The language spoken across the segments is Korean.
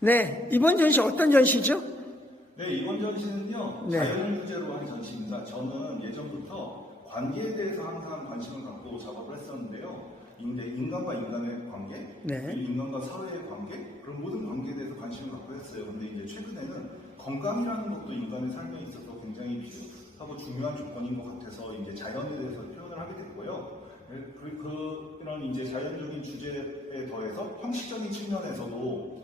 네, 이번 전시 어떤 전시죠? 네, 이번 전시는요, 네. 자연을 주제로 한 전시입니다. 저는 예전부터 관계에 대해서 항상 관심을 갖고 작업을 했었는데요. 인간과 인간의 관계, 네. 그리고 인간과 사회의 관계, 그런 모든 관계에 대해서 관심을 갖고 했어요. 근데 이제 최근에는 건강이라는 것도 인간의 삶에 있어서 굉장히 필요하고 중요한 조건인 것 같아서 이제 자연에 대해서 표현을 하게 됐고요. 그리고 그런 이제 자연적인 주제에 더해서 형식적인 측면에서도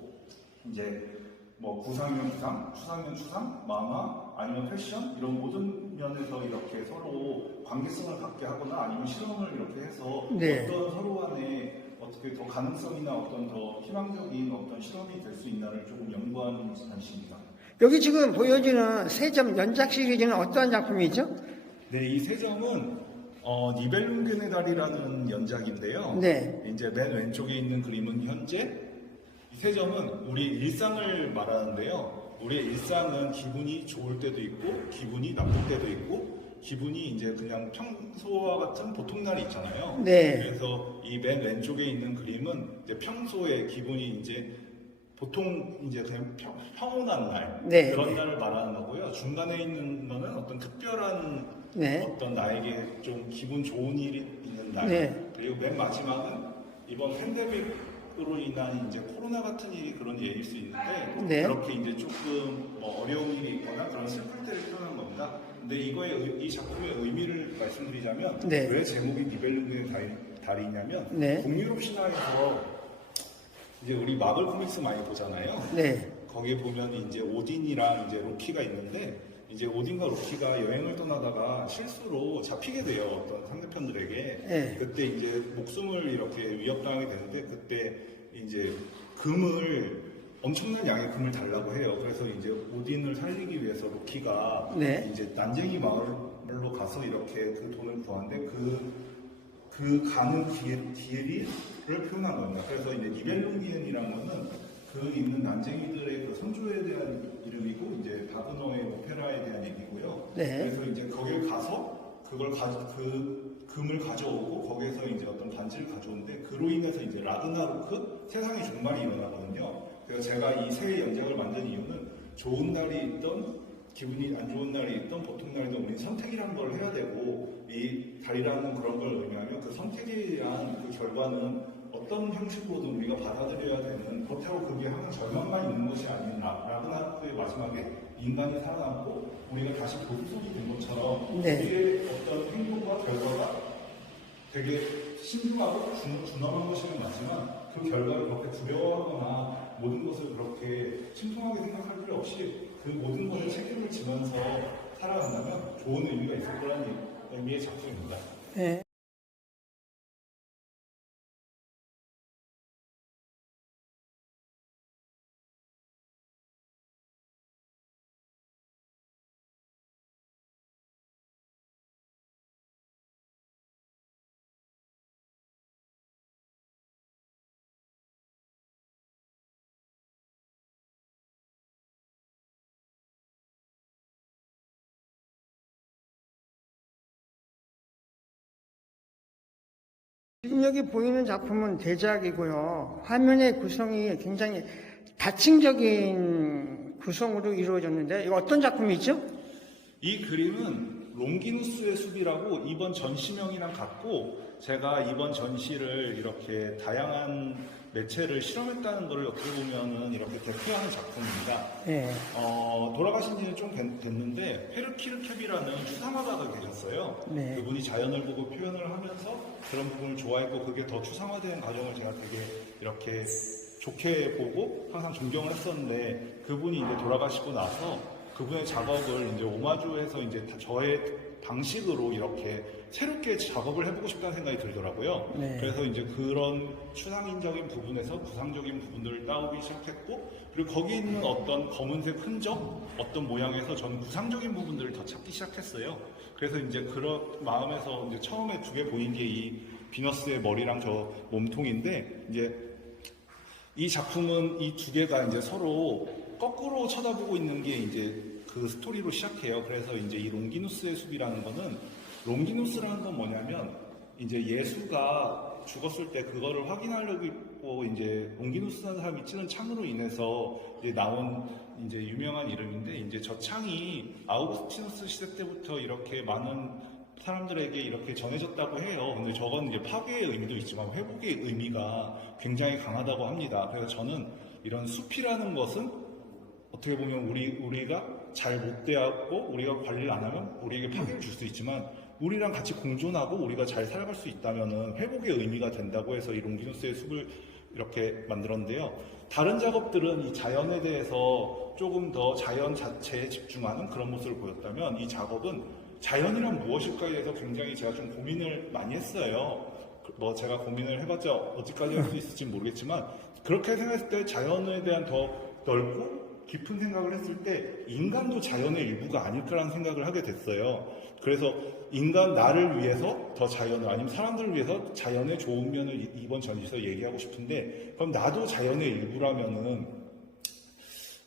이제 뭐 구상이면 구상, 추상이면 추상, 만화 아니면 패션 이런 모든 면에서 이렇게 서로 관계성을 갖게 하거나 아니면 실험을 이렇게 해서 네. 어떤 서로 간에 어떻게 더 가능성이나 어떤 더 희망적인 어떤 실험이 될 수 있나를 조금 연구하는 전시입니다. 여기 지금 보여지는 세 점 연작 시리즈는 어떠한 작품이죠? 네, 이 세 점은 니벨룽겐의 달이라는 연작인데요. 네. 이제 맨 왼쪽에 있는 그림은 현재, 이 세 점은 우리 일상을 말하는데요. 우리의 일상은 기분이 좋을 때도 있고, 기분이 나쁠 때도 있고, 기분이 이제 그냥 평소와 같은 보통 날이 있잖아요. 네. 그래서 이 맨 왼쪽에 있는 그림은 이제 평소에 기분이 이제 보통 이제 그냥 평온한 날, 네. 그런 날을 말하는 거고요. 중간에 있는 거는 어떤 특별한 네. 어떤 나에게 좀 기분 좋은 일이 있는 날. 네. 그리고 맨 마지막은 이번 팬데믹으로 인한 이제 코로나 같은 일이 그런 예일 수 있는데 네. 그렇게 이제 조금 뭐 어려운 일이 있거나 그런 슬플 때를 표현한 겁니다. 근데 이 작품의 의미를 말씀드리자면 네. 왜 제목이 니벨룽겐의 달이냐면 네. 북유럽 신화에서 이제 우리 마블 코믹스 많이 보잖아요. 네. 거기에 보면 이제 오딘이랑 이제 로키가 있는데 이제 오딘과 로키가 여행을 떠나다가 실수로 잡히게 돼요. 어떤 상대편들에게. 네. 그때 이제 목숨을 이렇게 위협당하게 되는데 그때 이제 금을 엄청난 양의 금을 달라고 해요. 그래서 이제 오딘을 살리기 위해서 로키가 네. 이제 난쟁이 마을로 가서 이렇게 그 돈을 구하는데 그 가는 길을 표현한 겁니다. 그래서 이제 니벨룽기엔이라는 거는 그 있는 난쟁이들의 그 선조에 대한 이름이고 이제 바그너의 오페라에 대한 얘기고요. 네. 그래서 이제 거길 가서 그 금을 가져오고 거기에서 이제 어떤 반지를 가져오는데 그로 인해서 이제 라그나로크 세상의 종말이 일어나거든요. 그래서 제가 이 세 연작을 만든 이유는 좋은 날이 있던 기분이 안 좋은 날이 있던 보통 날이든 우리는 선택이라는 걸 해야 되고 이 달이라는 그런 걸 의미하면 그 선택에 대한 그 결과는 어떤 형식으로든 우리가 받아들여야 되는 겉으로 그게 항상 절망만 있는 것이 아닌 라그나로크의 마지막에 인간이 살아남고 우리가 다시 보수속이 된 것처럼 네. 우리의 어떤 행동과 결과가 되게 신중하고 준엄한 것이면 맞지만 그 결과를 그렇게 두려워하거나 모든 것을 그렇게 심통하게 생각할 필요 없이 그 모든 것에 책임을 지면서 살아간다면 좋은 의미가 있을 거라는 의미의 작품입니다. 네. 지금 여기 보이는 작품은 대작이고요. 화면의 구성이 굉장히 다층적인 구성으로 이루어졌는데 이거 어떤 작품이죠? 이 그림은 롱기누스의 숲이라고 이번 전시명이랑 같고 제가 이번 전시를 이렇게 다양한 매체를 실험했다는 것을 어떻게 보면은 이렇게 대표하는 작품입니다. 네. 돌아가신 지는 좀 됐는데 페르키르켑이라는 추상화가가 계셨어요. 네. 그분이 자연을 보고 표현을 하면서 그런 부분을 좋아했고 그게 더 추상화되는 과정을 제가 되게 이렇게 좋게 보고 항상 존경을 했었는데 그분이 이제 돌아가시고 나서 그분의 작업을 이제 오마주해서 이제 저의 방식으로 이렇게 새롭게 작업을 해보고 싶다는 생각이 들더라고요. 네. 그래서 이제 그런 추상인적인 부분에서 구상적인 부분들을 따오기 시작했고, 그리고 거기 있는 어떤 검은색 흔적, 어떤 모양에서 저는 구상적인 부분들을 더 찾기 시작했어요. 그래서 이제 그런 마음에서 이제 처음에 두 개 보인 게 이 비너스의 머리랑 저 몸통인데, 이제 이 작품은 이 두 개가 이제 서로 거꾸로 쳐다보고 있는 게 이제 그 스토리로 시작해요. 그래서 이제 이 롱기누스의 숲이라는 거는 롱기누스라는 건 뭐냐면 이제 예수가 죽었을 때 그거를 뭐 이제 롱기누스라는 사람이 찌른 창으로 인해서 이제 나온 이제 유명한 이름인데 이제 저 창이 아우구스티누스 시대 때부터 이렇게 많은 사람들에게 이렇게 전해졌다고 해요. 근데 저건 이제 파괴의 의미도 있지만 회복의 의미가 굉장히 강하다고 합니다. 그래서 저는 이런 숲이라는 것은 어떻게 보면 우리가 잘 못 대하고 우리가 관리를 안 하면 우리에게 파괴를 줄 수 있지만 우리랑 같이 공존하고 우리가 잘 살아갈 수 있다면은 회복의 의미가 된다고 해서 이 롱기누스의 숲을 이렇게 만들었는데요. 다른 작업들은 이 자연에 대해서 조금 더 자연 자체에 집중하는 그런 모습을 보였다면 이 작업은 자연이란 무엇일까에 대해서 굉장히 제가 좀 고민을 많이 했어요. 뭐 제가 고민을 해봤자 어디까지 할 수 있을지 모르겠지만 그렇게 생각했을 때 자연에 대한 더 넓고 깊은 생각을 했을 때 인간도 자연의 일부가 아닐까라는 생각을 하게 됐어요. 그래서 인간 나를 위해서 더 자연을 아니면 사람들을 위해서 자연의 좋은 면을 이번 전시에서 얘기하고 싶은데 그럼 나도 자연의 일부라면은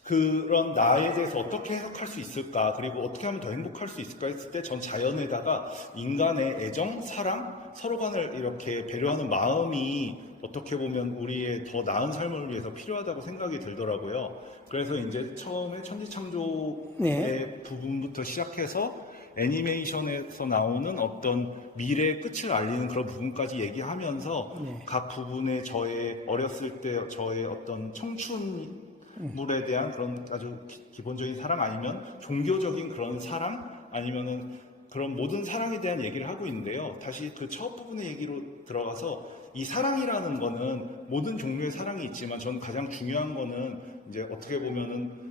그런 나에 대해서 어떻게 해석할 수 있을까 그리고 어떻게 하면 더 행복할 수 있을까 했을 때 전 자연에다가 인간의 애정, 사랑, 서로 간을 이렇게 배려하는 마음이 어떻게 보면 우리의 더 나은 삶을 위해서 필요하다고 생각이 들더라고요. 그래서 이제 처음에 천지창조의 부분부터 시작해서 애니메이션에서 나오는 어떤 미래의 끝을 알리는 그런 부분까지 얘기하면서 각 부분에 저의 어렸을 때 저의 어떤 청춘물에 대한 그런 아주 기본적인 사랑 아니면 종교적인 그런 사랑 아니면은 그런 모든 사랑에 대한 얘기를 하고 있는데요. 다시 그 첫 부분의 얘기로 들어가서 이 사랑이라는 거는 모든 종류의 사랑이 있지만 저는 가장 중요한 거는 이제 어떻게 보면은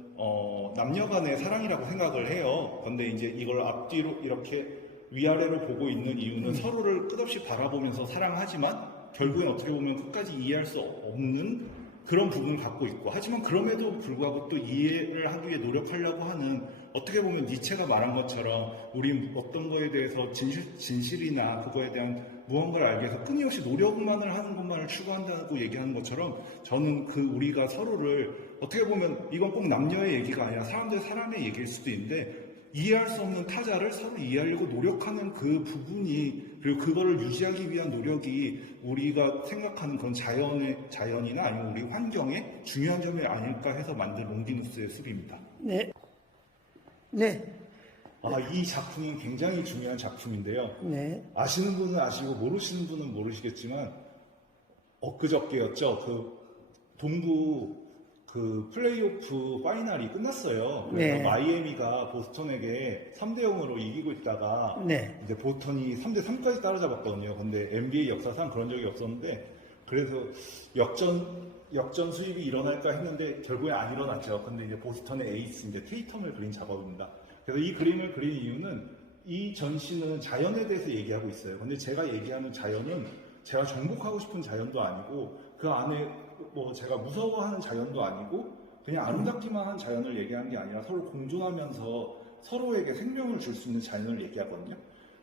남녀 간의 사랑이라고 생각을 해요. 근데 이제 이걸 앞뒤로 이렇게 위아래로 보고 있는 이유는 서로를 끝없이 바라보면서 사랑하지만 결국엔 어떻게 보면 끝까지 이해할 수 없는 그런 부분을 갖고 있고 하지만 그럼에도 불구하고 또 이해를 하기 위해 노력하려고 하는 어떻게 보면 니체가 말한 것처럼 우리 어떤 거에 대해서 진실이나 그거에 대한 무언가를 알기 위해서 끊임없이 노력만을 하는 것만을 추구한다고 얘기하는 것처럼 저는 그 우리가 서로를 어떻게 보면 이건 꼭 남녀의 얘기가 아니라 사람들 사람의 얘기일 수도 있는데 이해할 수 없는 타자를 서로 이해하려고 노력하는 그 부분이 그리고 그거를 유지하기 위한 노력이 우리가 생각하는 그런 자연이나 아니면 우리 환경의 중요한 점이 아닐까 해서 만든 롱기누스의 숲입니다. 네. 네. 이 작품은 굉장히 중요한 작품인데요. 네. 아시는 분은 아시고 모르시는 분은 모르시겠지만 엊그저께였죠. 그 동부 그 플레이오프 파이널이 끝났어요. 그래서 마이애미가 보스턴에게 3대0으로 이기고 있다가 이제 보스턴이 3대3까지 따라잡았거든요. 근데 NBA 역사상 그런 적이 없었는데 그래서 역전 수입이 일어날까 했는데 결국에 안 일어났죠. 근데 이제 보스턴의 에이스 이제 테이텀을 그린 작업입니다. 그래서 이 그림을 그린 이유는 이 전시는 자연에 대해서 얘기하고 있어요. 근데 제가 얘기하는 자연은 제가 정복하고 싶은 자연도 아니고 그 안에 뭐 제가 무서워하는 자연도 아니고 그냥 아름답기만 한 자연을 얘기하는 게 아니라 서로 공존하면서 서로에게 생명을 줄 수 있는 자연을 얘기하거든요.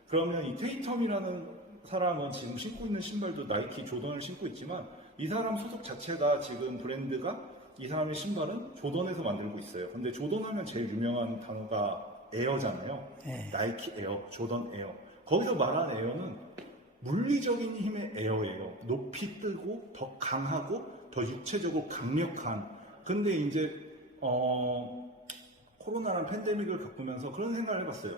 그러면 이 테이텀이라는 사람은 지금 신고 있는 신발도 나이키 조던을 신고 있지만 이 사람 소속 자체가 지금 브랜드가 이 사람의 신발은 조던에서 만들고 있어요. 근데 조던 하면 제일 유명한 단어가 에어잖아요. 나이키 에어, 조던 에어. 거기서 말하는 에어는 물리적인 힘의 에어예요. 높이 뜨고 더 강하고 더 육체적으로 강력한. 근데 이제 코로나라는 팬데믹을 겪으면서 그런 생각을 해봤어요.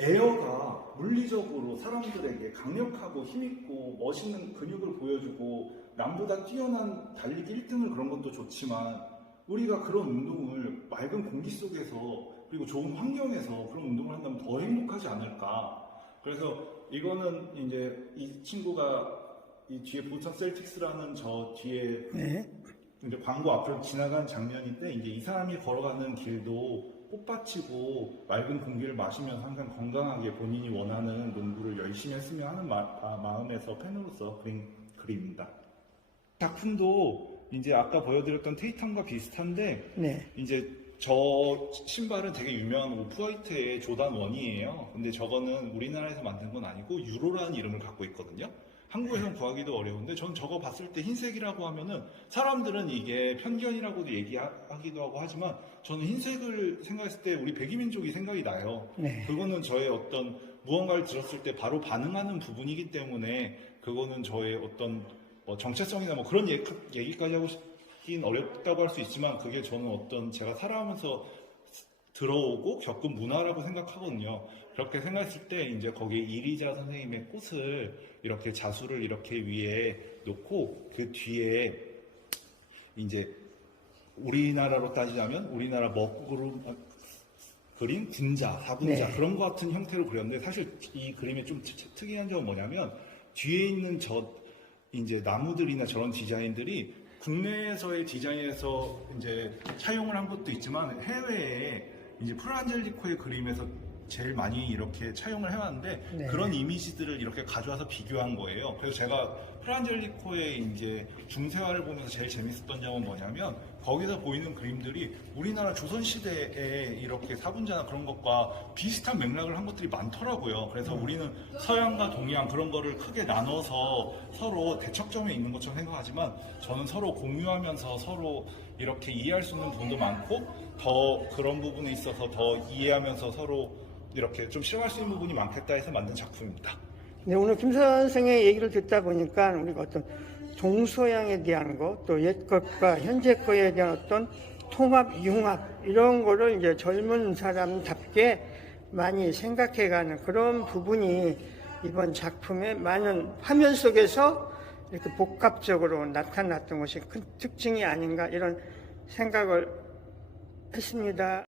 에어가 물리적으로 사람들에게 강력하고 힘있고 멋있는 근육을 보여주고 남보다 뛰어난 달리기 1등을 그런 것도 좋지만 우리가 그런 운동을 맑은 공기 속에서 그리고 좋은 환경에서 그런 운동을 한다면 더 행복하지 않을까. 그래서 이거는 이제 이 친구가 이 뒤에 보스턴 셀틱스라는 저 뒤에 이제 광고 앞을 지나간 장면인데 이제 이 사람이 걸어가는 길도 꽃밭이고 맑은 공기를 마시면서 항상 건강하게 본인이 원하는 농구를 열심히 했으면 하는 마음에서 팬으로서 그린 글입니다. 작품도 이제 아까 보여드렸던 테이텀과 비슷한데 이제 저 신발은 되게 유명한 오프화이트의 조단 1이에요. 근데 저거는 우리나라에서 만든 건 아니고 유로라는 이름을 갖고 있거든요. 한국에서는 구하기도 어려운데 전 저거 봤을 때 흰색이라고 하면은 사람들은 이게 편견이라고도 얘기하기도 하고 하지만 저는 흰색을 생각했을 때 우리 백이민족이 생각이 나요. 그거는 저의 어떤 무언가를 들었을 때 바로 반응하는 부분이기 때문에 그거는 저의 어떤 뭐 정체성이나 뭐 그런 얘기까지 하긴 어렵다고 할 수 있지만 그게 저는 어떤 제가 살아가면서 들어오고 겪은 문화라고 생각하거든요. 그렇게 생각했을 때 이제 거기에 이리자 선생님의 꽃을 이렇게 자수를 이렇게 위에 놓고 그 뒤에 이제 우리나라로 따지자면 우리나라 먹구름 그린 군자, 사군자 네. 그런 것 같은 형태로 그렸는데 사실 이 그림의 좀 특이한 점은 뭐냐면 뒤에 있는 이제 나무들이나 저런 디자인들이 국내에서의 디자인에서 이제 차용을 한 것도 있지만 해외에 이제 프란젤리코의 그림에서 제일 많이 이렇게 차용을 해왔는데 네. 그런 이미지들을 이렇게 가져와서 비교한 거예요. 그래서 제가 프란젤리코의 이제 중세화를 보면서 제일 재밌었던 점은 뭐냐면 거기서 보이는 그림들이 우리나라 조선시대에 이렇게 사분자나 그런 것과 비슷한 맥락을 한 것들이 많더라고요. 그래서 우리는 서양과 동양 그런 거를 크게 나눠서 서로 대척점에 있는 것처럼 생각하지만 저는 서로 공유하면서 서로 이렇게 이해할 수 있는 부분도 많고 더 그런 부분에 있어서 더 이해하면서 서로 이렇게 좀 실험할 수 있는 부분이 많겠다 해서 만든 작품입니다. 네, 오늘 김 선생의 얘기를 듣다 보니까 우리가 어떤 동서양에 대한 것, 또 옛 것과 현재 거에 대한 어떤 통합, 융합 이런 거를 이제 젊은 사람답게 많이 생각해가는 그런 부분이 이번 작품의 많은 화면 속에서 이렇게 복합적으로 나타났던 것이 큰 특징이 아닌가 이런 생각을 했습니다.